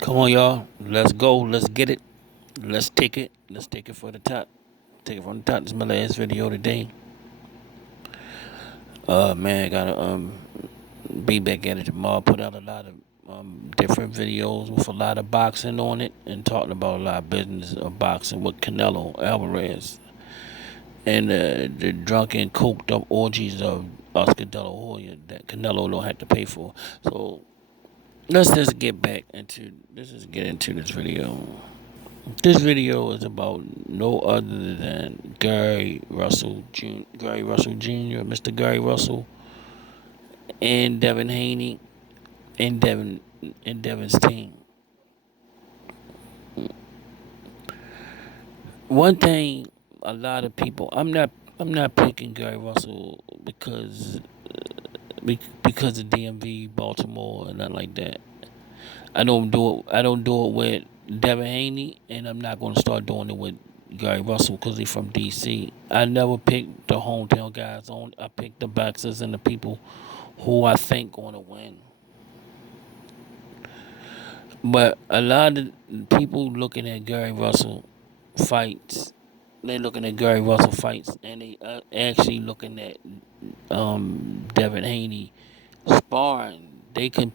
Come on, y'all. Let's go. Let's get it. Let's take it. Let's take it for the top. Take it from the top. This is my last video today. Man, gotta be back at it tomorrow. Put out a lot of different videos with a lot of boxing on it and talking about a lot of business of boxing with Canelo Alvarez and the drunken, coked up orgies of Oscar De La Hoya that Canelo don't have to pay for. So let's just get back into let's just get into this video. This video is about no other than Gary Russell Jr., Mr. Gary Russell, and Devin Haney, and Devin's team. One thing, a lot of people, I'm not picking Gary Russell because of DMV, Baltimore, and nothing like that. I don't do it with Devin Haney, and I'm not going to start doing it with Gary Russell because he's from DC. I never picked the hometown guys on. I picked the boxers and the people who I think going to win. But a lot of people looking at Gary Russell fights, they looking at Gary Russell fights, and they actually looking at Devin Haney sparring.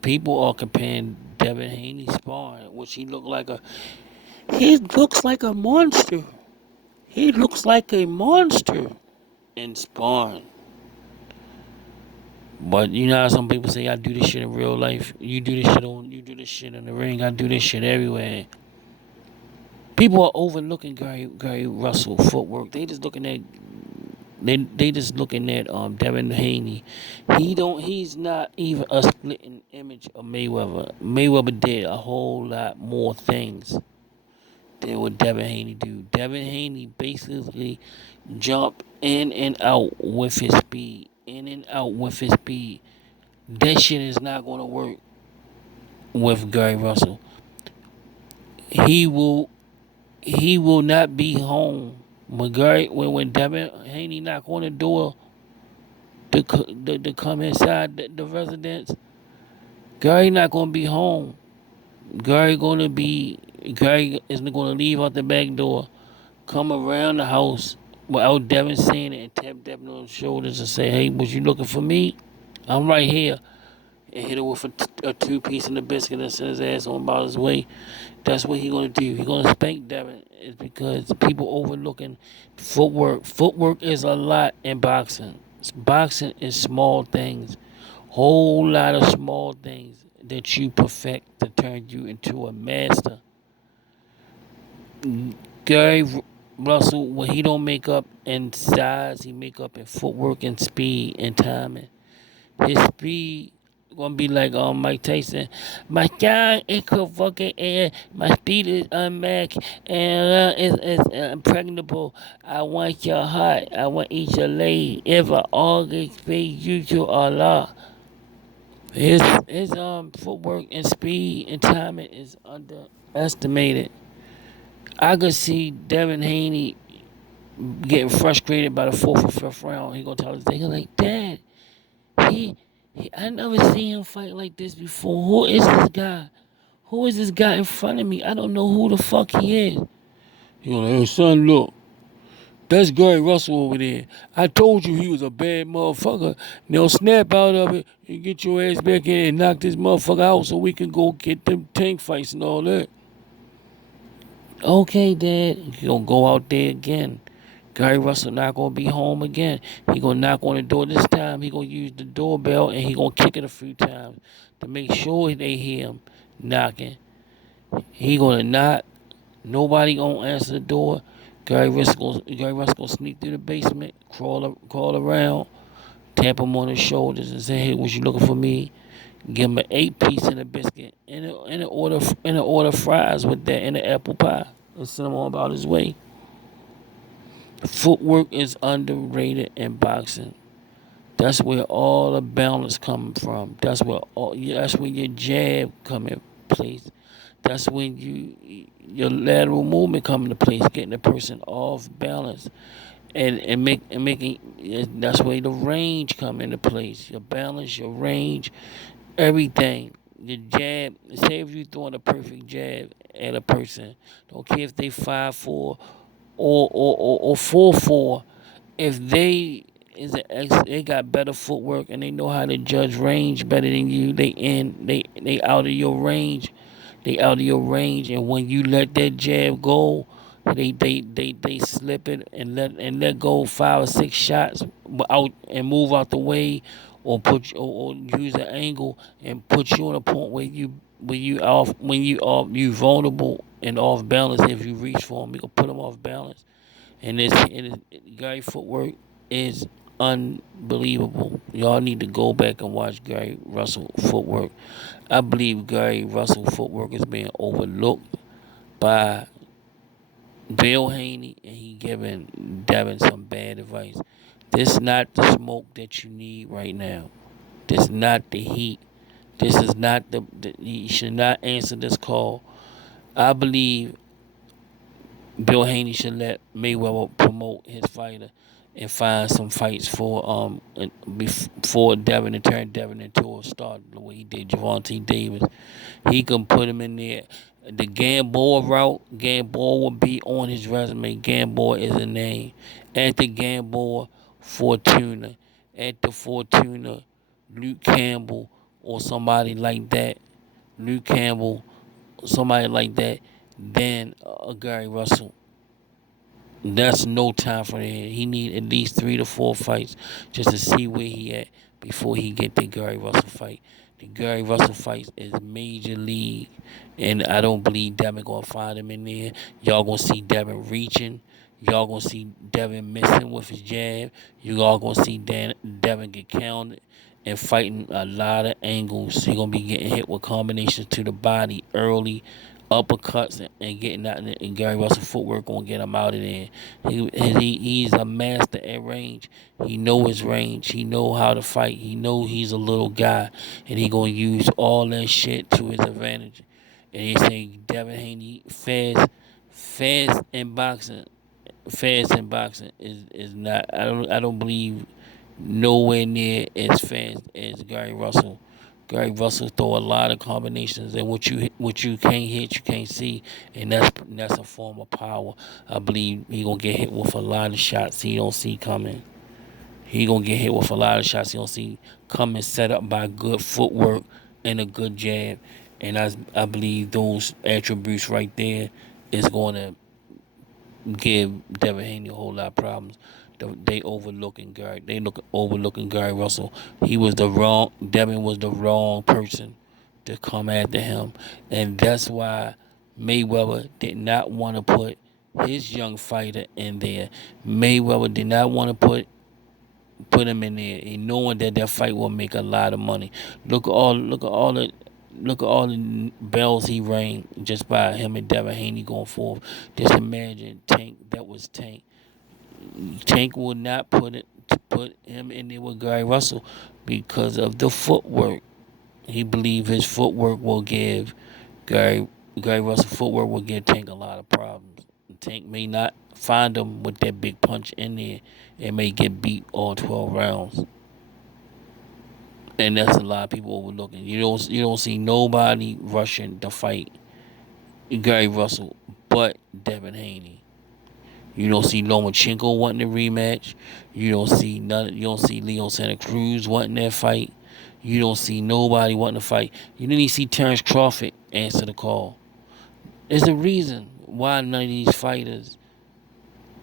People are comparing Devin Haney sparring, which he looks like a monster. He looks like a monster in sparring. But you know how some people say I do this shit in real life. You do this shit in the ring. I do this shit everywhere. People are overlooking Gary Russell footwork. They just looking at Devin Haney. He's not even a splitting image of Mayweather. Mayweather did a whole lot more things than what Devin Haney do. Devin Haney basically jump in and out with his speed. In and out with his speed. That shit is not gonna work with Gary Russell. He will he will not be home when Devin Haney knock on the door to come inside the residence. Gary not gonna be home. Gary is gonna leave out the back door, come around the house without Devin seeing it, and tap Devin on the shoulders and say, "Hey, was you looking for me? I'm right here." And hit it with a two-piece and a biscuit and send his ass on about his way. That's what he gonna do. He gonna spank Devin. It's because people overlooking footwork. Footwork is a lot in boxing. Boxing is small things, whole lot of small things that you perfect to turn you into a master. Gary Russell, when he don't make up in size, he make up in footwork and speed and timing. His speed gonna be like Mike Tyson. My shine is fucking air. My speed is unmatched and it's impregnable. I want your heart. I want each your lady. If I always pay you to Allah. His footwork and speed and timing is underestimated. I could see Devin Haney getting frustrated by the fourth or fifth round. He gonna tell his nigga like, Dad, he, I never seen him fight like this before. Who is this guy? Who is this guy in front of me? I don't know who the fuck he is. He gonna like, hey son, look, that's Gary Russell over there. I told you he was a bad motherfucker. Now snap out of it and get your ass back in and knock this motherfucker out so we can go get them tank fights and all that. Okay, Dad. He gonna go out there again. Gary Russell not gonna be home again. He gonna knock on the door this time. He gonna use the doorbell and he gonna kick it a few times to make sure they hear him knocking. He gonna knock. Nobody gonna answer the door. Gary Russell gonna sneak through the basement, crawl around, tap him on his shoulders and say, "Hey, was you looking for me?" Give him an 8-piece and a biscuit and an order fries with that and an apple pie and send him on about his way. Footwork is underrated in boxing. That's where all the balance coming from. That's where your jab come in place. That's when your lateral movement come into place, getting the person off balance, and making. That's where the range come into place. Your balance, your range, everything. the jab. Say if you throwing a perfect jab at a person, don't care if they 5'4" or 4'4". If they they got better footwork and they know how to judge range better than you, they out of your range. They out of your range, and when you let that jab go, they slip it and let go 5 or 6 shots out and move out the way, or use an angle and put you in a point where you vulnerable and off balance. If you reach for them, you can put them off balance. And Gary footwork is unbelievable. Y'all need to go back and watch Gary Russell footwork. I believe Gary Russell footwork is being overlooked by Bill Haney, and he giving Devin some bad advice. This not the smoke that you need right now. This not the heat. This is not you should not answer this call. I believe Bill Haney should let Mayweather promote his fighter and find some fights before Devin and turn Devin into a star the way he did Gervonta Davis. He can put him in there. The Gamboa route, Gamboa will be on his resume. Gamboa is a name. At the Gamboa, Fortuna. At the Fortuna, Luke Campbell or somebody like that. Luke Campbell, somebody like that. Then Gary Russell. That's no time for him. He need at least 3 to 4 fights just to see where he at before he get the Gary Russell fight. The Gary Russell fight is major league, and I don't believe Devin gonna find him in there. Y'all gonna see Devin reaching. Y'all gonna see Devin missing with his jab. You all gonna see Devin get counted and fighting a lot of angles. He gonna be getting hit with combinations to the body early, uppercuts and getting out, and Gary Russell footwork gonna get him out of there. He's a master at range. He know his range. He know how to fight. He know he's a little guy, and he gonna use all that shit to his advantage. And they say Devin Haney fast in boxing. Fast in boxing is not. I don't believe nowhere near as fast as Gary Russell. Gary Russell throw a lot of combinations, and what you can't hit, you can't see, and that's a form of power. I believe he gonna get hit with a lot of shots he don't see coming. He gonna get hit with a lot of shots he don't see coming, set up by good footwork and a good jab, and I believe those attributes right there is gonna give Devin Haney a whole lot of problems. They overlooking Gary Russell. Devin was the wrong person to come after him, and that's why Mayweather did not want to put his young fighter in there. Mayweather did not want to put him in there, and knowing that fight will make a lot of money. Look at all the bells he rang just by him and Devin Haney going forth. Just imagine Tank. That was Tank. Tank would not put him in there with Gary Russell because of the footwork. He believed his footwork will give Gary Russell footwork will give Tank a lot of problems. Tank may not find him with that big punch in there and may get beat all 12 rounds. And that's a lot of people overlooking. You don't see nobody rushing to fight Gary Russell but Devin Haney. You don't see Lomachenko wanting a rematch. You don't see Leo Santa Cruz wanting that fight. You don't see nobody wanting to fight. You didn't even see Terrence Crawford answer the call. There's a reason why none of these fighters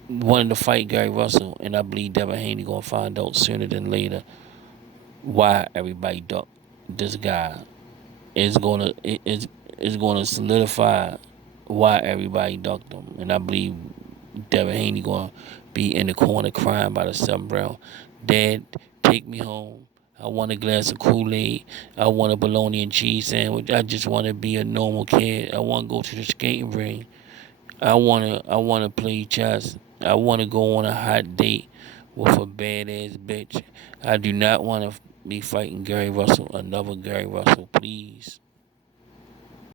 wanted to fight Gary Russell, and I believe Devin Haney gonna find out sooner than later why everybody ducked this guy. It's gonna solidify why everybody ducked him, and I believe Devin Haney gonna be in the corner crying by the 7th round. Dad, take me home. I want a glass of Kool-Aid. I want a bologna and cheese sandwich. I just want to be a normal kid. I want to go to the skating ring. I wanna play chess. I want to go on a hot date with a badass bitch. I do not want to be fighting Gary Russell, another Gary Russell, please.